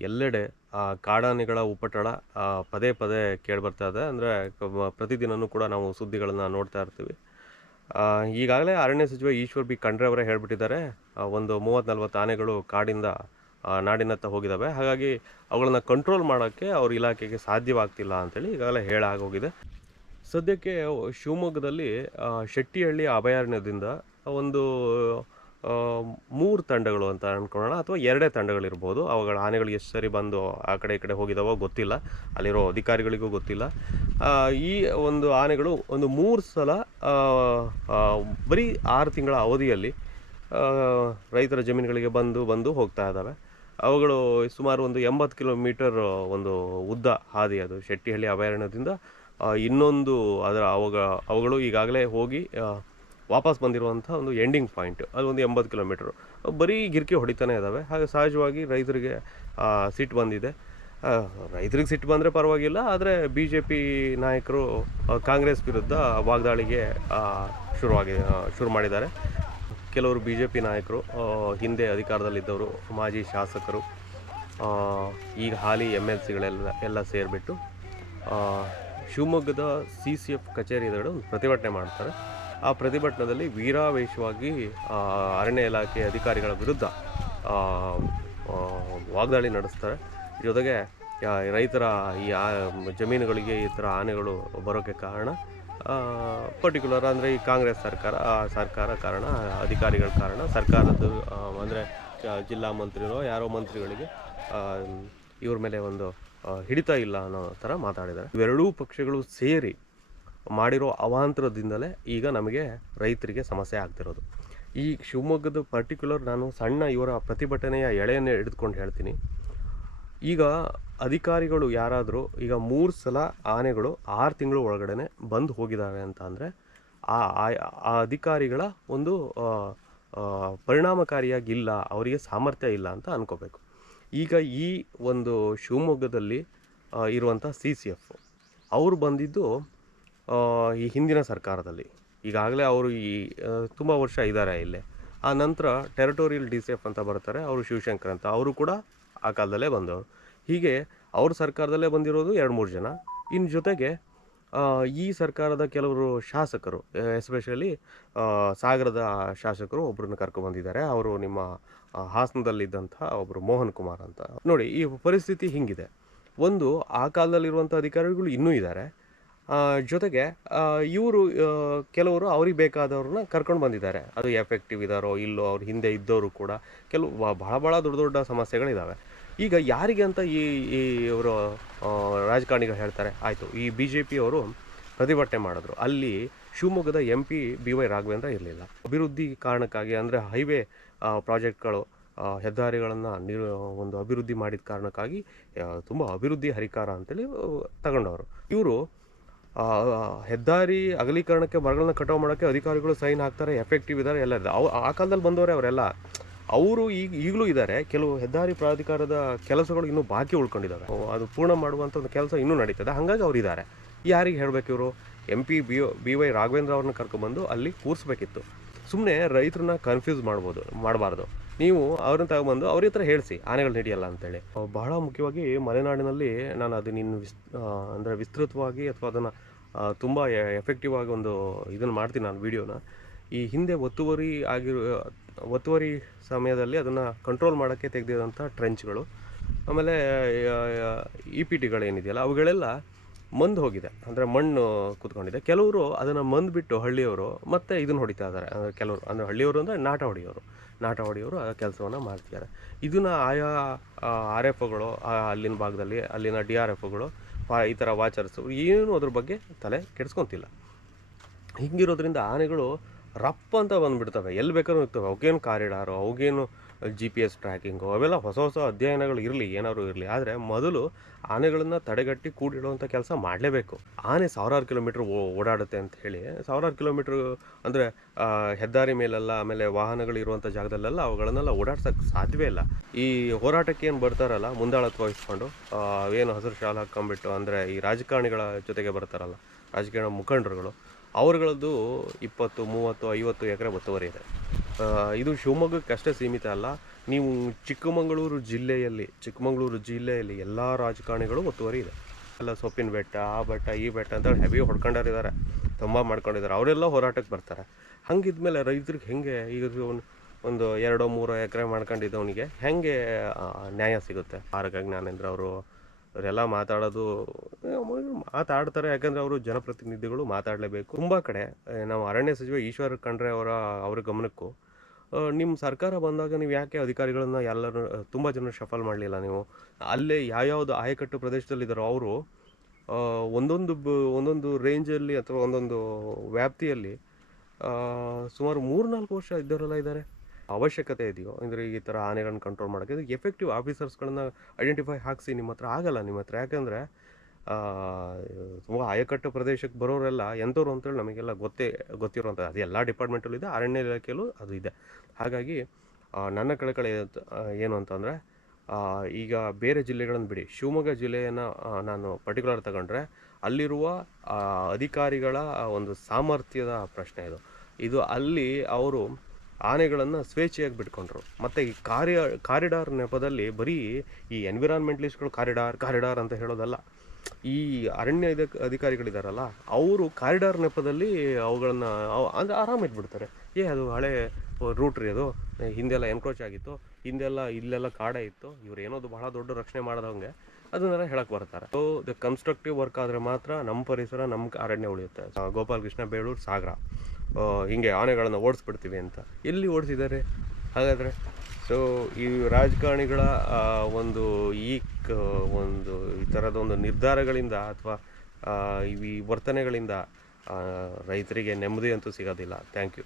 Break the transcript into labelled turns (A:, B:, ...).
A: ಎಲ್ಲೆಡೆ ಆ, ಕಾಡಾನೆಗಳ ಉಪಟಳ ಪದೇ ಪದೇ ಕೇಳಿಬರ್ತಾ ಇದೆ. ಅಂದರೆ ಪ್ರತಿದಿನವೂ ಕೂಡ ನಾವು ಸುದ್ದಿಗಳನ್ನು ನೋಡ್ತಾ ಇರ್ತೀವಿ. ಈಗಾಗಲೇ ಅರಣ್ಯ ಸಚಿವ ಈಶ್ವರ್ ಬಿ ಖಂಡ್ರೆ ಅವರೇ ಹೇಳ್ಬಿಟ್ಟಿದ್ದಾರೆ. ಒಂದು ಮೂವತ್ತು ನಲ್ವತ್ತು ಆನೆಗಳು ಕಾಡಿಂದ ನಾಡಿನತ್ತ ಹೋಗಿದ್ದಾವೆ ಹಾಗಾಗಿ ಅವುಗಳನ್ನು ಕಂಟ್ರೋಲ್ ಮಾಡೋಕ್ಕೆ ಅವ್ರ ಇಲಾಖೆಗೆ ಸಾಧ್ಯವಾಗ್ತಿಲ್ಲ ಅಂತೇಳಿ ಈಗಾಗಲೇ ಹೇಳಾಗೋಗಿದೆ. ಸದ್ಯಕ್ಕೆ ಶಿವಮೊಗ್ಗದಲ್ಲಿ ಶೆಟ್ಟಿಹಳ್ಳಿ ಅಭಯಾರಣ್ಯದಿಂದ ಒಂದು ತಂಡಗಳು ಅಂತ ಅನ್ಕೊಳ್ಳೋಣ. ಅಥವಾ ಎರಡೇ ತಂಡಗಳಿರ್ಬೋದು. ಅವುಗಳ ಆನೆಗಳು ಎಷ್ಟು ಸರಿ ಬಂದು ಆ ಕಡೆ ಈ ಕಡೆ ಹೋಗಿದಾವೋ ಗೊತ್ತಿಲ್ಲ. ಅಲ್ಲಿರೋ ಅಧಿಕಾರಿಗಳಿಗೂ ಗೊತ್ತಿಲ್ಲ. ಈ ಒಂದು ಆನೆಗಳು ಒಂದು ಮೂರು ಸಲ ಬರೀ ಆರು ತಿಂಗಳ ಅವಧಿಯಲ್ಲಿ ರೈತರ ಜಮೀನುಗಳಿಗೆ ಬಂದು ಬಂದು ಹೋಗ್ತಾ ಇದ್ದಾವೆ. ಅವುಗಳು ಸುಮಾರು ಒಂದು ಎಂಬತ್ತು ಕಿಲೋಮೀಟರ್ ಒಂದು ಉದ್ದ ಹಾದಿ ಅದು. ಶೆಟ್ಟಿಹಳ್ಳಿ ಅಭಯಾರಣ್ಯದಿಂದ ಇನ್ನೊಂದು ಅದರ ಅವಾಗ, ಅವುಗಳು ಈಗಾಗಲೇ ಹೋಗಿ ವಾಪಸ್ ಬಂದಿರುವಂಥ ಒಂದು ಎಂಡಿಂಗ್ ಪಾಯಿಂಟ್ ಅದು ಒಂದು ಎಂಬತ್ತು ಕಿಲೋಮೀಟ್ರು ಬರೀ ಗಿರ್ಕಿ ಹೊಡಿತಾನೆ ಇದ್ದಾವೆ ಹಾಗೆ ಸಹಜವಾಗಿ ರೈತರಿಗೆ ಸಿಟ್ಟು ಬಂದಿದೆ. ರೈತರಿಗೆ ಸಿಟ್ಟು ಬಂದರೆ ಪರವಾಗಿಲ್ಲ, ಆದರೆ ಬಿ ಜೆ ಪಿ ನಾಯಕರು ಕಾಂಗ್ರೆಸ್ ವಿರುದ್ಧ ವಾಗ್ದಾಳಿಗೆ ಶುರುವಾಗಿ ಶುರು ಮಾಡಿದ್ದಾರೆ. ಕೆಲವರು ಬಿ ಜೆ ಪಿ ನಾಯಕರು ಹಿಂದೆ ಅಧಿಕಾರದಲ್ಲಿದ್ದವರು, ಮಾಜಿ ಶಾಸಕರು ಈಗ ಹಾಲಿ ಎಂ ಎಲ್ ಸಿಗಳೆಲ್ಲ ಎಲ್ಲ ಸೇರಿಬಿಟ್ಟು ಶಿವಮೊಗ್ಗದ ಸಿ ಸಿ ಎಫ್ ಕಚೇರಿ ಎದುರು ಪ್ರತಿಭಟನೆ ಮಾಡ್ತಾರೆ. ಆ ಪ್ರತಿಭಟನೆಯಲ್ಲಿ ವೀರಾವೇಶವಾಗಿ ಅರಣ್ಯ ಇಲಾಖೆ ಅಧಿಕಾರಿಗಳ ವಿರುದ್ಧ ವಾಗ್ದಾಳಿ ನಡೆಸ್ತಾರೆ. ಜೊತೆಗೆ ರೈತರ ಈ ಜಮೀನುಗಳಿಗೆ ಈ ಥರ ಆನೆಗಳು ಬರೋಕ್ಕೆ ಕಾರಣ ಪರ್ಟಿಕ್ಯುಲರ್ ಅಂದರೆ ಈ ಕಾಂಗ್ರೆಸ್ ಸರ್ಕಾರ, ಆ, ಸರ್ಕಾರ ಕಾರಣ, ಅಧಿಕಾರಿಗಳ ಕಾರಣ, ಸರ್ಕಾರದ್ದು ಅಂದರೆ ಜಿಲ್ಲಾ ಮಂತ್ರಿನೋ, ಯಾರೋ ಮಂತ್ರಿಗಳಿಗೆ ಇವ್ರ ಮೇಲೆ ಒಂದು ಹಿಡಿತ ಇಲ್ಲ ಅನ್ನೋ ಥರ ಮಾತಾಡಿದ್ದಾರೆ. ಇವೆರಡೂ ಪಕ್ಷಗಳು ಸೇರಿ ಮಾಡಿರೋ ಅವಾಂತರದಿಂದಲೇ ಈಗ ನಮಗೆ ರೈತರಿಗೆ ಸಮಸ್ಯೆ ಆಗ್ತಿರೋದು. ಈ ಶಿವಮೊಗ್ಗದ ಪರ್ಟಿಕ್ಯುಲರ್ ನಾನು ಸಣ್ಣ ಇವರ ಪ್ರತಿಭಟನೆಯ ಎಳೆಯನ್ನು ಹಿಡಿದುಕೊಂಡು ಹೇಳ್ತೀನಿ. ಈಗ ಅಧಿಕಾರಿಗಳು ಯಾರಾದರೂ ಈಗ ಮೂರು ಸಲ ಆನೆಗಳು ಆರು ತಿಂಗಳು ಒಳಗಡೆ ಬಂದು ಹೋಗಿದ್ದಾವೆ ಅಂತ ಅಂದರೆ ಆ, ಆ- ಅಧಿಕಾರಿಗಳ ಒಂದು ಪರಿಣಾಮಕಾರಿಯಾಗಿಲ್ಲ, ಅವರಿಗೆ ಸಾಮರ್ಥ್ಯ ಇಲ್ಲ ಅಂತ ಅನ್ಕೋಬೇಕು. ಈಗ ಈ ಒಂದು ಶಿವಮೊಗ್ಗದಲ್ಲಿ ಇರುವಂಥ ಸಿ ಸಿ ಎಫ್ ಅವರು ಬಂದಿದ್ದು ಈ ಹಿಂದಿನ ಸರ್ಕಾರದಲ್ಲಿ. ಈಗಾಗಲೇ ಅವರು ಈ ತುಂಬ ವರ್ಷ ಇದ್ದಾರೆ ಇಲ್ಲೇ. ಆ ನಂತರ ಟೆರಿಟೋರಿಯಲ್ ಡಿ ಸಿ ಅಂತ ಬರ್ತಾರೆ, ಅವರು ಶಿವಶಂಕರ್ ಅಂತ. ಅವರು ಕೂಡ ಆ ಕಾಲದಲ್ಲೇ ಬಂದವರು. ಹೀಗೆ ಅವ್ರ ಸರ್ಕಾರದಲ್ಲೇ ಬಂದಿರೋದು ಎರಡು ಮೂರು ಜನ. ಇನ್ನು ಜೊತೆಗೆ ಈ ಸರ್ಕಾರದ ಕೆಲವರು ಶಾಸಕರು ಎಸ್ಪೆಷಲಿ ಸಾಗರದ ಶಾಸಕರು ಒಬ್ಬರನ್ನ ಕರ್ಕೊಂಡ್ಬಂದಿದ್ದಾರೆ ಅವರು ನಿಮ್ಮ ಹಾಸನದಲ್ಲಿದ್ದಂಥ ಒಬ್ಬರು ಮೋಹನ್ ಕುಮಾರ್ ಅಂತ. ನೋಡಿ, ಈ ಪರಿಸ್ಥಿತಿ ಹಿಂಗಿದೆ. ಒಂದು, ಆ ಕಾಲದಲ್ಲಿರುವಂಥ ಅಧಿಕಾರಿಗಳು ಇನ್ನೂ ಇದ್ದಾರೆ. ಜೊತೆಗೆ ಇವರು ಕೆಲವರು ಅವ್ರಿಗೆ ಬೇಕಾದವ್ರನ್ನ ಕರ್ಕೊಂಡು ಬಂದಿದ್ದಾರೆ. ಅದು ಎಫೆಕ್ಟಿವ್ ಇದಾರೋ ಇಲ್ಲೋ ಅವ್ರ ಹಿಂದೆ ಇದ್ದವರು ಕೂಡ ಕೆಲವು ಭಾಳ ಭಾಳ ದೊಡ್ಡ ದೊಡ್ಡ ಸಮಸ್ಯೆಗಳಿದ್ದಾವೆ ಈಗ ಯಾರಿಗೆ ಅಂತ ಈ ಈ ಇವರು ರಾಜಕಾರಣಿಗಳು ಹೇಳ್ತಾರೆ, ಆಯಿತು, ಈ ಬಿ ಜೆ ಪಿಯವರು ಪ್ರತಿಭಟನೆ ಮಾಡಿದ್ರು. ಅಲ್ಲಿ ಶಿವಮೊಗ್ಗದ M P B Y Raghavendra ಇರಲಿಲ್ಲ. ಅಭಿವೃದ್ಧಿ ಕಾರಣಕ್ಕಾಗಿ ಅಂದರೆ ಹೈವೇ ಪ್ರಾಜೆಕ್ಟ್ಗಳು ಹೆದ್ದಾರಿಗಳನ್ನು ನಿರ್, ಒಂದು ಅಭಿವೃದ್ಧಿ ಮಾಡಿದ ಕಾರಣಕ್ಕಾಗಿ ತುಂಬ ಅಭಿವೃದ್ಧಿ ಹರಿಕಾರ ಅಂತೇಳಿ ತಗೊಂಡವರು. ಇವರು ಹೆದ್ದಾರಿ ಅಗಲೀಕರಣಕ್ಕೆ ಮರಗಳನ್ನ ಕಟಾವು ಮಾಡೋಕ್ಕೆ ಅಧಿಕಾರಿಗಳು ಸೈನ್ ಹಾಕ್ತಾರೆ ಎಫೆಕ್ಟಿವ್ ಇದ್ದಾರೆ, ಎಲ್ಲ ಇದೆ. ಆ ಕಾಲದಲ್ಲಿ ಬಂದವರೇ ಅವರೆಲ್ಲ ಅವರು ಈಗ ಈಗಲೂ ಇದ್ದಾರೆ ಕೆಲವು ಹೆದ್ದಾರಿ ಪ್ರಾಧಿಕಾರದ ಕೆಲಸಗಳು ಇನ್ನೂ ಬಾಕಿ ಉಳ್ಕೊಂಡಿದ್ದಾವೆ ಅದು ಪೂರ್ಣ ಮಾಡುವಂಥ ಒಂದು ಕೆಲಸ ಇನ್ನೂ ನಡೀತದೆ. ಹಾಗಾಗಿ ಅವರು ಇದ್ದಾರೆ ಯಾರಿಗೆ ಹೇಳಬೇಕು ಇವರು? M P B Y Raghavendra ಅವ್ರನ್ನ ಕರ್ಕೊಂಡ್ಬಂದು ಅಲ್ಲಿ ಕೂರಿಸ್ಬೇಕಿತ್ತು. ಸುಮ್ಮನೆ ರೈತರನ್ನ ಕನ್ಫ್ಯೂಸ್ ಮಾಡ್ಬೋದು ಮಾಡಬಾರ್ದು. ನೀವು ಅವ್ರನ್ನ ತಗೊಂಬಂದು ಅವ್ರ ಹತ್ರ ಹೇಳಿಸಿ ಆನೆಗಳು ನಡೆಯಲ್ಲ ಅಂತೇಳಿ. ಬಹಳ ಮುಖ್ಯವಾಗಿ ಮಲೆನಾಡಿನಲ್ಲಿ ನಾನು ಅದನ್ನ ನಿನ್ನ ವಿಸ್ ಅಂದರೆ ವಿಸ್ತೃತವಾಗಿ ಅಥವಾ ಅದನ್ನು ತುಂಬ ಎಫೆಕ್ಟಿವ್ ಆಗಿ ಒಂದು ಇದನ್ನು ಮಾಡ್ತೀನಿ ನಾನು ವೀಡಿಯೋನ ಈ ಹಿಂದೆ ಒತ್ತುವರಿ ಆಗಿರೋ, ಒತ್ತುವರಿ ಸಮಯದಲ್ಲಿ ಅದನ್ನು ಕಂಟ್ರೋಲ್ ಮಾಡೋಕ್ಕೆ ತೆಗೆದಿರೋಂಥ ಟ್ರೆಂಚ್ಗಳು ಆಮೇಲೆ ಇ ಪಿ ಟಿಗಳೇನಿದೆಯಲ್ಲ ಅವುಗಳೆಲ್ಲ ಮಂದು ಹೋಗಿದೆ. ಅಂದರೆ ಮಣ್ಣು ಕೂತ್ಕೊಂಡಿದೆ. ಕೆಲವರು ಅದನ್ನು ಮಂದು ಬಿಟ್ಟು ಹಳ್ಳಿಯವರು ಮತ್ತೆ ಇದನ್ನು ಹೊಡಿತಾ ಇದ್ದಾರೆ. ಅಂದರೆ ಕೆಲವರು, ಅಂದರೆ ಹಳ್ಳಿಯವರು ಅಂದರೆ ನಾಟ ಹೊಡೆಯೋರು. ನಾಟ ಹೊಡೆಯೋರು ಆ ಕೆಲಸವನ್ನು ಮಾಡ್ತಿದ್ದಾರೆ. ಇದನ್ನು ಆಯಾ ಆರ್ ಎಫ್ ಒಗಳು ಅಲ್ಲಿನ ಭಾಗದಲ್ಲಿ, ಅಲ್ಲಿನ ಡಿ ಆರ್ ಎಫ್ ಒಗಳು ಈ ಥರ ವಾಚರ್ಸು ಏನು ಅದ್ರ ಬಗ್ಗೆ ತಲೆ ಕೆಡಿಸ್ಕೊತಿಲ್ಲ. ಹಿಂಗಿರೋದ್ರಿಂದ ಆನೆಗಳು ರಪ್ಪ ಅಂತ ಬಂದುಬಿಡ್ತವೆ. ಎಲ್ಲಿ ಬೇಕಾದ್ರೂ ಇರ್ತವೆ ಅವಕ್ಕೇನು ಕಾರಿಡಾರು, ಅವಗೇನು ಜಿ ಪಿ ಎಸ್ ಟ್ರ್ಯಾಕಿಂಗು ಅವೆಲ್ಲ ಹೊಸ ಹೊಸ ಅಧ್ಯಯನಗಳು ಇರಲಿ, ಏನಾದ್ರು ಇರಲಿ. ಆದರೆ ಮೊದಲು ಆನೆಗಳನ್ನು ತಡೆಗಟ್ಟಿ ಕೂಡಿಡುವಂಥ ಕೆಲಸ ಮಾಡಲೇಬೇಕು. ಆನೆ ಸಾವಿರಾರು ಕಿಲೋಮೀಟ್ರ್ ಓಡಾಡುತ್ತೆ ಅಂತ ಹೇಳಿ, ಸಾವಿರಾರು ಕಿಲೋಮೀಟ್ರ್ ಅಂದರೆ ಹೆದ್ದಾರಿ ಮೇಲೆಲ್ಲ, ಆಮೇಲೆ ವಾಹನಗಳು ಇರುವಂಥ ಜಾಗದಲ್ಲೆಲ್ಲ ಅವುಗಳನ್ನೆಲ್ಲ ಓಡಾಡ್ಸೋಕ್ಕೆ ಸಾಧ್ಯವೇ ಇಲ್ಲ. ಈ ಹೋರಾಟಕ್ಕೆ ಏನು ಬರ್ತಾರಲ್ಲ, ಮುಂದಾಳತ್ವ ವಹಿಸ್ಕೊಂಡು ಏನು ಹಸಿರು ಶಾಲೆ ಹಾಕ್ಕೊಂಬಿಟ್ಟು ಅಂದರೆ ಈ ರಾಜಕಾರಣಿಗಳ ಜೊತೆಗೆ ಬರ್ತಾರಲ್ಲ ರಾಜಕೀಯ ಮುಖಂಡರುಗಳು, ಅವರುಗಳದ್ದು ಇಪ್ಪತ್ತು, ಮೂವತ್ತು, ಐವತ್ತು ಎಕರೆ ಒತ್ತುವರಿ ಇದೆ. ಇದು ಶಿವಮೊಗ್ಗಕ್ಕೆ ಅಷ್ಟೇ ಸೀಮಿತ ಅಲ್ಲ. ನೀವು ಚಿಕ್ಕಮಗಳೂರು ಜಿಲ್ಲೆಯಲ್ಲಿ ಚಿಕ್ಕಮಗಳೂರು ಜಿಲ್ಲೆಯಲ್ಲಿ ಎಲ್ಲ ರಾಜಕಾರಣಿಗಳು ಒತ್ತುವರಿ ಇದೆ. ಎಲ್ಲ ಸೊಪ್ಪಿನ ಬೆಟ್ಟ, ಆ ಬೆಟ್ಟ, ಈ ಬೆಟ್ಟ ಅಂತ ಹೆವಿ ಹೊಡ್ಕೊಂಡಿದ್ದಾರೆ ತುಂಬ ಮಾಡ್ಕೊಂಡಿದ್ದಾರೆ. ಅವರೆಲ್ಲ ಹೋರಾಟಕ್ಕೆ ಬರ್ತಾರೆ. ಹಂಗಿದ್ಮೇಲೆ ರೈತರಿಗೆ ಹೆಂಗೆ ಈಗ ಒಂದು ಒಂದು ಎರಡೋ, ಮೂರೋ ಎಕರೆ ಮಾಡ್ಕೊಂಡಿದ್ದವನಿಗೆ ಹೆಂಗೆ ನ್ಯಾಯ ಸಿಗುತ್ತೆ? ಆರೋಗ್ಯ ಜ್ಞಾನೇಂದ್ರ ಅವರು, ಅವರೆಲ್ಲ ಮಾತಾಡೋದು ಮಾತಾಡ್ತಾರೆ. ಯಾಕಂದರೆ ಅವರು ಜನಪ್ರತಿನಿಧಿಗಳು ಮಾತಾಡಲೇಬೇಕು. ತುಂಬ ಕಡೆ, ನಾವು ಅರಣ್ಯ ಸಚಿವ ಈಶ್ವರ ಖಂಡ್ರೆ ಅವರ, ಅವ್ರ ಗಮನಕ್ಕೂ ನಿಮ್ಮ ಸರ್ಕಾರ ಬಂದಾಗ ನೀವು ಯಾಕೆ ಅಧಿಕಾರಿಗಳನ್ನ ಎಲ್ಲರೂ ತುಂಬ ಜನ ಶಫಲ್ ಮಾಡಲಿಲ್ಲ ನೀವು? ಅಲ್ಲೇ ಯಾವ್ಯಾವುದು ಆಯಕಟ್ಟು ಪ್ರದೇಶದಲ್ಲಿದ್ದಾರೋ ಅವರು ಒಂದೊಂದು ಬ, ಒಂದೊಂದು ರೇಂಜಲ್ಲಿ ಅಥವಾ ಒಂದೊಂದು ವ್ಯಾಪ್ತಿಯಲ್ಲಿ ಸುಮಾರು ಮೂರು ನಾಲ್ಕು ವರ್ಷ ಇದ್ದವರೆಲ್ಲ ಇದ್ದಾರೆ. ಅವಶ್ಯಕತೆ ಇದೆಯೋ? ಅಂದರೆ ಈ ಥರ ಆನೆಗಳನ್ನ ಕಂಟ್ರೋಲ್ ಮಾಡೋಕ್ಕೆ ಎಫೆಕ್ಟಿವ್ ಆಫೀಸರ್ಸ್ಗಳನ್ನ ಐಡೆಂಟಿಫೈ ಹಾಕಿಸಿ ನಿಮ್ಮ ಹತ್ರ ಆಗಲ್ಲ ನಿಮ್ಮ ಹತ್ರ. ಯಾಕಂದರೆ ತುಂಬ ಆಯಕಟ್ಟು ಪ್ರದೇಶಕ್ಕೆ ಬರೋರೆಲ್ಲ ಎಂಥವ್ರು ಅಂತೇಳಿ ನಮಗೆಲ್ಲ ಗೊತ್ತೇ, ಗೊತ್ತಿರುವಂಥದ್ದು. ಅದು ಎಲ್ಲ ಡಿಪಾರ್ಟ್ಮೆಂಟಲ್ಲೂ ಇದೆ, ಅರಣ್ಯ ಇಲಾಖೆಯಲ್ಲೂ ಅದು ಇದೆ. ಹಾಗಾಗಿ ನನ್ನ ಕಳಕಳಿ ಏನು ಅಂತಂದರೆ ಈಗ ಬೇರೆ ಜಿಲ್ಲೆಗಳನ್ನು ಬಿಡಿ. ಶಿವಮೊಗ್ಗ ಜಿಲ್ಲೆಯನ್ನು ನಾನು ಪರ್ಟಿಕ್ಯುಲರ್ ತಗೊಂಡ್ರೆ, ಅಲ್ಲಿರುವ ಅಧಿಕಾರಿಗಳ ಒಂದು ಸಾಮರ್ಥ್ಯದ ಪ್ರಶ್ನೆ ಇದು. ಇದು ಅಲ್ಲಿ ಅವರು ಆನೆಗಳನ್ನು ಸ್ವೇಚ್ಛೆಯಾಗಿ ಬಿಟ್ಕೊಂಡ್ರು. ಮತ್ತು ಈ ಕಾರ್ಯ, ಕಾರಿಡಾರ್ ನೆಪದಲ್ಲಿ ಬರೀ ಈ ಎನ್ವಿರಾನ್ಮೆಂಟಲಿಸ್ಟ್ಗಳು ಕಾರಿಡಾರ್ ಕಾರಿಡಾರ್ ಅಂತ ಹೇಳೋದಲ್ಲ. ಈ ಅರಣ್ಯ ಅಧಿಕಾರಿಗಳಿದಾರಲ್ಲ, ಅವರು ಕಾರಿಡಾರ್ ನೆಪದಲ್ಲಿ ಅವುಗಳನ್ನು ಅಂದರೆ ಆರಾಮ ಇಟ್ಬಿಡ್ತಾರೆ. ಏ, ಅದು ಹಳೆ ರೂಟ್ ರೀ ಅದು. ಹಿಂದೆಲ್ಲ ಎನ್ಕ್ರೋಚ್ ಆಗಿತ್ತು. ಹಿಂದೆಲ್ಲ ಇಲ್ಲೆಲ್ಲ ಕಾಡೆ ಇತ್ತು. ಇವ್ರು ಏನೋದು ಬಹಳ ದೊಡ್ಡ ರಕ್ಷಣೆ ಮಾಡಿದವಂಗೆ. ಅದನ್ನೆಲ್ಲ ಹೇಳಕ್ ಬರ್ತಾರೆ. ಸೊ ದ ಕನ್ಸ್ಟ್ರಕ್ಟಿವ್ ವರ್ಕ್ ಆದರೆ ಮಾತ್ರ ನಮ್ಮ ಪರಿಸರ ನಮ್ಮ ಅರಣ್ಯ ಉಳಿಯುತ್ತೆ. ಗೋಪಾಲಕೃಷ್ಣ ಗೋಪಾಲ್ ಕೃಷ್ಣ ಬೇಳೂರು, ಸಾಗರ. ಹಿಂಗೆ ಆನೆಗಳನ್ನು ಓಡಿಸ್ಬಿಡ್ತೀವಿ ಅಂತ. ಎಲ್ಲಿ ಓಡಿಸಿದ್ದಾರೆ? ಹಾಗಾದರೆ ಸೊ ಈ ರಾಜಕಾರಣಿಗಳ ಒಂದು ಈ ಒಂದು ಈ ಥರದ ಒಂದು ನಿರ್ಧಾರಗಳಿಂದ ಅಥವಾ ಈ ವರ್ತನೆಗಳಿಂದ ರೈತರಿಗೆ ನೆಮ್ಮದಿ ಅಂತೂ ಸಿಗೋದಿಲ್ಲ. Thank you